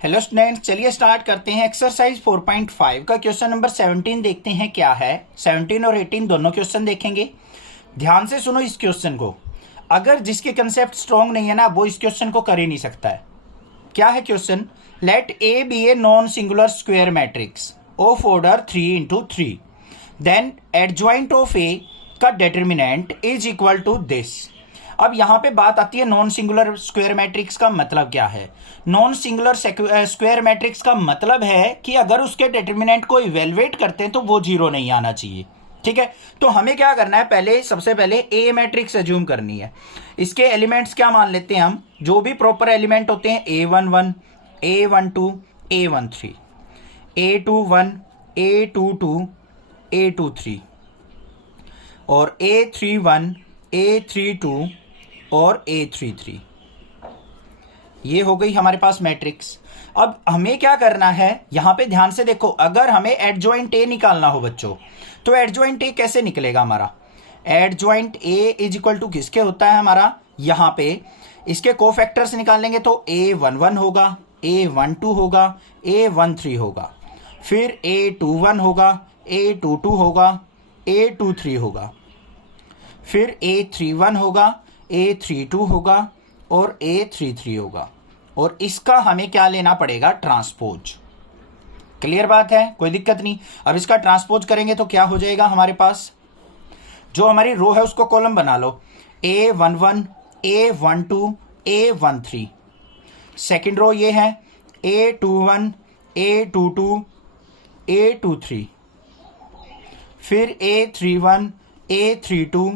Hello students, चलिए start करते हैं। एक्सरसाइज 4.5 का क्वेश्चन नंबर 17 देखते हैं क्या है। 17 और 18 दोनों क्वेश्चन देखेंगे। ध्यान से सुनो इस क्वेश्चन को। अगर जिसके कंसेप्ट स्ट्रॉन्ग नहीं है ना, वो इस क्वेश्चन को कर ही नहीं सकता है। क्या है question? Let A be a non singular square matrix of order 3x3, then adjoint of A का determinant is equal to this. अब यहां पे बात आती है नॉन सिंगुलर स्क्वायर मैट्रिक्स का मतलब क्या है। नॉन सिंगुलर स्क्वायर मैट्रिक्स का मतलब है कि अगर उसके डिटरमिनेंट को इवेलुएट करते हैं तो वो जीरो नहीं आना चाहिए। ठीक है, तो हमें क्या करना है, पहले सबसे पहले ए मैट्रिक्स अज्यूम करनी है। इसके एलिमेंट्स क्या मान लेते हैं हम, जो भी प्रॉपर एलिमेंट होते हैं A11, A12, A13, A21, A22, A23 और A31, A32 और A33। ये हो गई हमारे पास मैट्रिक्स। अब हमें क्या करना है, यहां पे ध्यान से देखो। अगर हमें एडजॉइंट ए निकालना हो बच्चों, तो एडजॉइंट ए कैसे निकलेगा हमारा? Adjoint A is equal to किसके होता है हमारा? यहां पे इसके कोफैक्टर्स निकालेंगे तो A11 होगा, A12 होगा, A13 होगा, फिर A21 होगा, A22 होगा, A23 होगा, फिर A31 होगा, A32 होगा और A33 होगा। और इसका हमें क्या लेना पड़ेगा? ट्रांसपोज। क्लियर बात है, कोई दिक्कत नहीं। अब इसका ट्रांसपोज करेंगे तो क्या हो जाएगा हमारे पास? जो हमारी रो है उसको कॉलम बना लो। A11, A12, A13। Second row ये है A21, A22, A23, फिर A31, A32,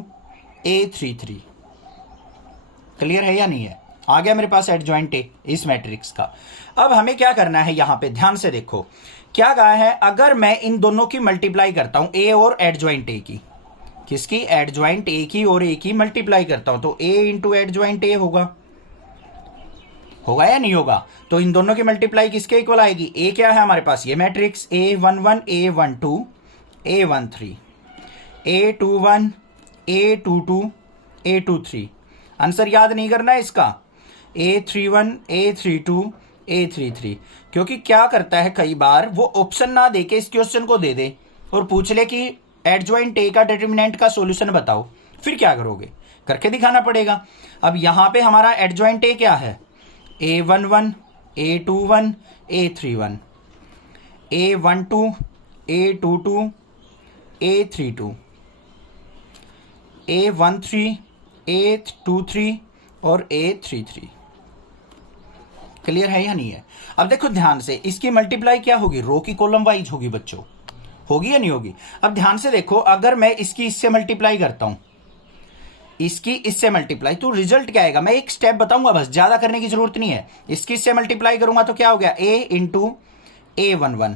A33। क्लियर है या नहीं है? आ गया मेरे पास एडजॉइंट ए इस मैट्रिक्स का। अब हमें क्या करना है, यहां पे ध्यान से देखो क्या कहा है। अगर मैं इन दोनों की मल्टीप्लाई करता हूं, ए और एडजॉइंट ए की, किसकी? एडजॉइंट ए की और ए की मल्टीप्लाई करता हूं, तो ए इंटू एडजॉइंट ए होगा या नहीं होगा? तो इन दोनों की मल्टीप्लाई किसके इक्वल आएगी? ए क्या है हमारे पास? ये matrix A11, A12, A13, A21, A22, A23। Answer याद नहीं करना है इसका, A31, A32, A33। क्योंकि क्या करता है, कई बार वो ऑप्शन ना देके इस क्वेश्चन को दे दे और पूछ ले कि एडजॉइंट ए का डिटरमिनेंट का सॉल्यूशन बताओ, फिर क्या करोगे? करके दिखाना पड़ेगा। अब यहां पे हमारा एडजॉइंट ए क्या है? A11, A21, A31, A12, A22, A32, A13, A23 और A33। क्लियर है या नहीं है? अब देखो ध्यान से, इसकी मल्टीप्लाई क्या होगी? रो की कॉलम वाइज होगी बच्चों, होगी या नहीं होगी? अब ध्यान से देखो, अगर मैं इसकी इससे मल्टीप्लाई करता हूं, इसकी इससे मल्टीप्लाई, तो रिजल्ट क्या आएगा? मैं एक स्टेप बताऊंगा, बस ज्यादा करने की जरूरत नहीं है। इसकी इससे मल्टीप्लाई करूंगा तो क्या हो गया? A into A11,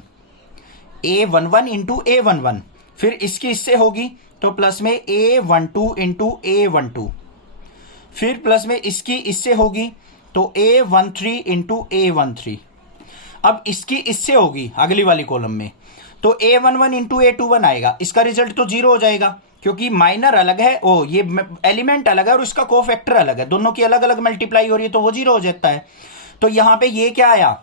A11 into A11, फिर इसकी इससे होगी तो प्लस में A12 इंटू A12, फिर प्लस में इसकी इससे होगी तो A13 इंटू A13। अब इसकी इससे होगी अगली वाली कॉलम में तो A11 इंटू A21 आएगा। इसका रिजल्ट तो जीरो हो जाएगा क्योंकि माइनर अलग है, ओ ये एलिमेंट अलग है और इसका कोफैक्टर अलग है, दोनों की अलग अलग मल्टीप्लाई हो रही है तो वो जीरो हो जाता है। तो यहां पे ये क्या आया?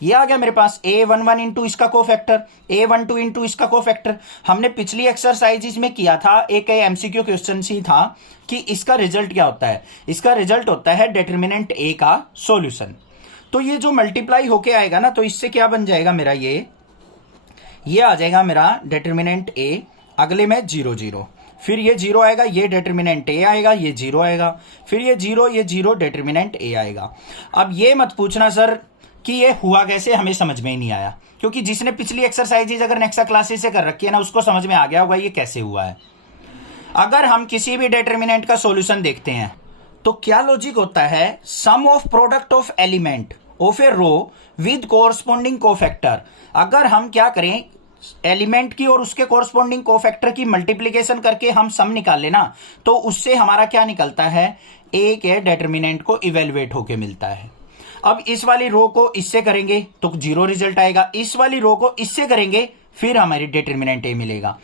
ये आ गया मेरे पास A11 इंटू इसका कोफैक्टर, A12 इंटू इसका कोफैक्टर। हमने पिछली एक्सरसाइज में किया था, एक एमसीक्यू क्वेश्चन ही था कि इसका रिजल्ट क्या होता है। इसका रिजल्ट होता है डिटरमिनेंट ए का सॉल्यूशन। तो ये जो मल्टीप्लाई होके आएगा ना, तो इससे क्या बन जाएगा मेरा? ये आ जाएगा मेरा डिटरमिनेंट ए, अगले में 0 0, फिर ये 0 आएगा, ये डिटरमिनेंट ए आएगा, ये 0 आएगा, फिर ये 0 डिटरमिनेंट ए आएगा। अब ये मत पूछना सर कि ये हुआ कैसे, हमें समझ में ही नहीं आया, क्योंकि जिसने पिछली एक्सरसाइजेज अगर नेक्स्ट क्लासेस से कर रखी है ना, उसको समझ में आ गया होगा ये कैसे हुआ है। अगर हम किसी भी डिटरमिनेंट का सॉल्यूशन देखते हैं तो क्या लॉजिक होता है? Sum of product of element of a row with corresponding cofactor. अगर हम क्या करें, एलिमेंट की और उसके कोरस्पॉन्डिंग कोफैक्टर की मल्टीप्लीकेशन करके हम सम निकाल लेना, तो उससे हमारा क्या निकलता है? ए के डिटरमिनेंट को इवेलुएट होके मिलता है। अब इस वाली रो को इससे करेंगे तो 0 रिजल्ट आएगा, इस वाली रो को इससे करेंगे फिर हमारी डिटरमिनेंट ए मिलेगा।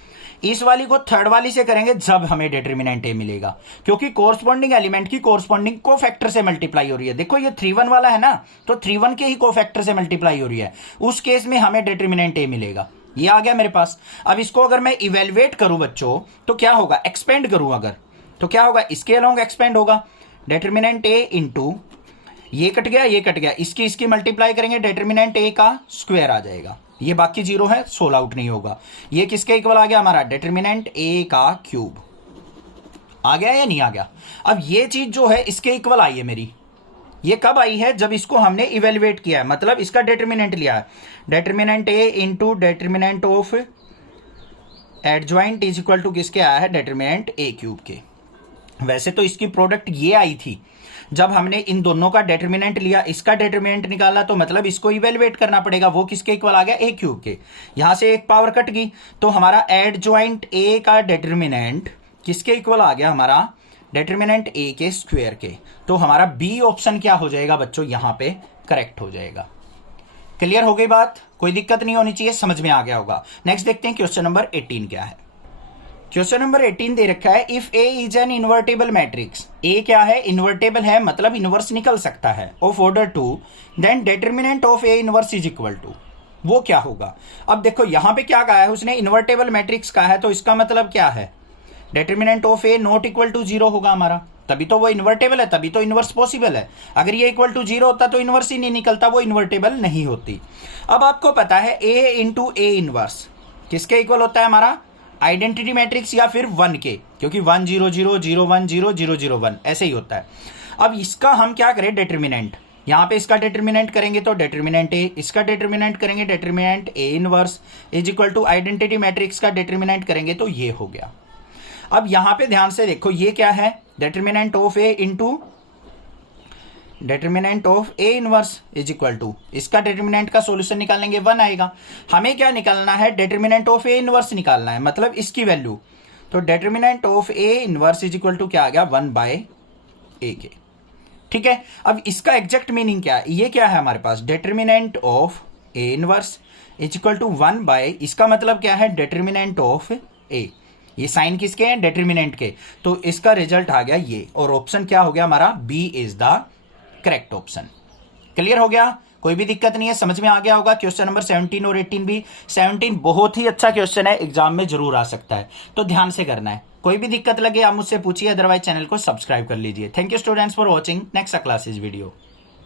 इस वाली को थर्ड वाली से करेंगे जब हमें डिटर्मिनेंट ए मिलेगा, क्योंकि कोरस्पॉन्डिंग एलिमेंट की कोरस्पॉन्डिंग कोफैक्टर से मल्टीप्लाई हो रही है। देखो ये 3 1 वाला है ना, तो 3 1 के ही कोफैक्टर से मल्टीप्लाई हो रही है, उस केस में हमें डिटर्मिनेंट ए मिलेगा। ये आ गया मेरे पास। अब इसको अगर मैं इवेलुएट करूं बच्चों तो क्या होगा, एक्सपेंड करूं अगर तो क्या होगा, इसके अलोंग एक्सपेंड होगा। डिटर्मिनेंट ए इंटू ये कट गया, ये कट गया, इसकी मल्टीप्लाई करेंगे, डिटर्मिनेंट ए का स्क्वायर आ जाएगा। ये बाकी जीरो है, सोल्व आउट नहीं होगा। ये किसके इक्वल आ गया हमारा, डिटर्मिनेंट ए का क्यूब। आ गया या नहीं आ गया। अब ये चीज जो है इसके इक्वल आई है मेरी। ये कब आई है, जब इसको हमने इवेलुएट किया है, मतलब इसका डिटर्मिनेंट लिया है। Determinant A into determinant of adjoint is equal to किसके आया है, डिटर्मिनेंट ए क्यूब के। वैसे तो इसकी प्रोडक्ट ये आई थी जब हमने इन दोनों का डिटर्मिनेंट लिया, इसका डिटर्मिनेंट निकाला, तो मतलब इसको इवेलुएट करना पड़ेगा। वो किसके इक्वल आ गया, ए क्यूब के। यहां से एक पावर कट गई, तो हमारा एडजॉइंट ए का डिटर्मिनेंट किसके इक्वल आ गया, हमारा डिटर्मिनेंट ए के स्क्वायर के। तो हमारा बी ऑप्शन क्या हो जाएगा बच्चों, यहां पे करेक्ट हो जाएगा। क्लियर हो गई बात, कोई दिक्कत नहीं होनी चाहिए, समझ में आ गया होगा। नेक्स्ट देखते हैं क्वेश्चन नंबर 18 क्या है। क्वेश्चन नंबर 18 दे रखा है, if A is an invertible matrix. A क्या है, इन्वर्टेबल है, मतलब इनवर्स निकल सकता है, of order 2, then determinant of A inverse is equal to. वो क्या होगा। अब देखो यहां पे क्या कहा है उसने, इन्वर्टेबल मैट्रिक्स कहा है, तो इसका मतलब क्या है, determinant of A not equal to 0 होगा हमारा, तभी तो वो इन्वर्टेबल है, तभी तो इनवर्स पॉसिबल है। अगर ये इक्वल टू 0 होता तो इनवर्स ही नहीं निकलता, वो इन्वर्टेबल नहीं होती। अब आपको पता है ए इंटू ए इनवर्स किसके इक्वल होता है, हमारा आइडेंटिटी मैट्रिक्स या फिर 1 के, क्योंकि 1 0 0 0 1 0 0 0 1 ऐसे ही होता है। अब इसका हम क्या करें, डिटर्मिनेंट, यहां पे इसका डिटर्मिनेंट करेंगे तो डिटर्मिनेंट ए, इसका डिटर्मिनेंट करेंगे determinant A inverse is equal to identity matrix का डिटर्मिनेंट करेंगे तो ये हो गया। अब यहां पे ध्यान से देखो, ये क्या है, determinant of A into determinant of A inverse is equal to, इसका डिटर्मिनेंट का सॉल्यूशन निकालेंगे 1 आएगा। हमें क्या निकालना है, डिटर्मिनेंट ऑफ ए इनवर्स निकालना है, मतलब इसकी वैल्यू। तो determinant of A inverse is equal to क्या आ गया, 1 बाय ए के। ठीक है, अब इसका एग्जैक्ट मीनिंग क्या है, ये क्या है हमारे पास, determinant of A inverse is equal to 1 by, इसका मतलब क्या है, डिटर्मिनेंट ऑफ ए। ये साइन किसके हैं, डिटर्मिनेंट के, तो इसका रिजल्ट आ गया ये, और ऑप्शन क्या हो गया हमारा, B is the correct option. Clear हो गया, कोई भी दिक्कत नहीं है, समझ में आ गया होगा। क्वेश्चन नंबर 17 और 18 भी, 17 बहुत ही अच्छा क्वेश्चन है, एग्जाम में जरूर आ सकता है, तो ध्यान से करना है। कोई भी दिक्कत लगे आप मुझसे पूछिए, अदरवाइज चैनल को सब्सक्राइब कर लीजिए। Thank you students for watching next classes video.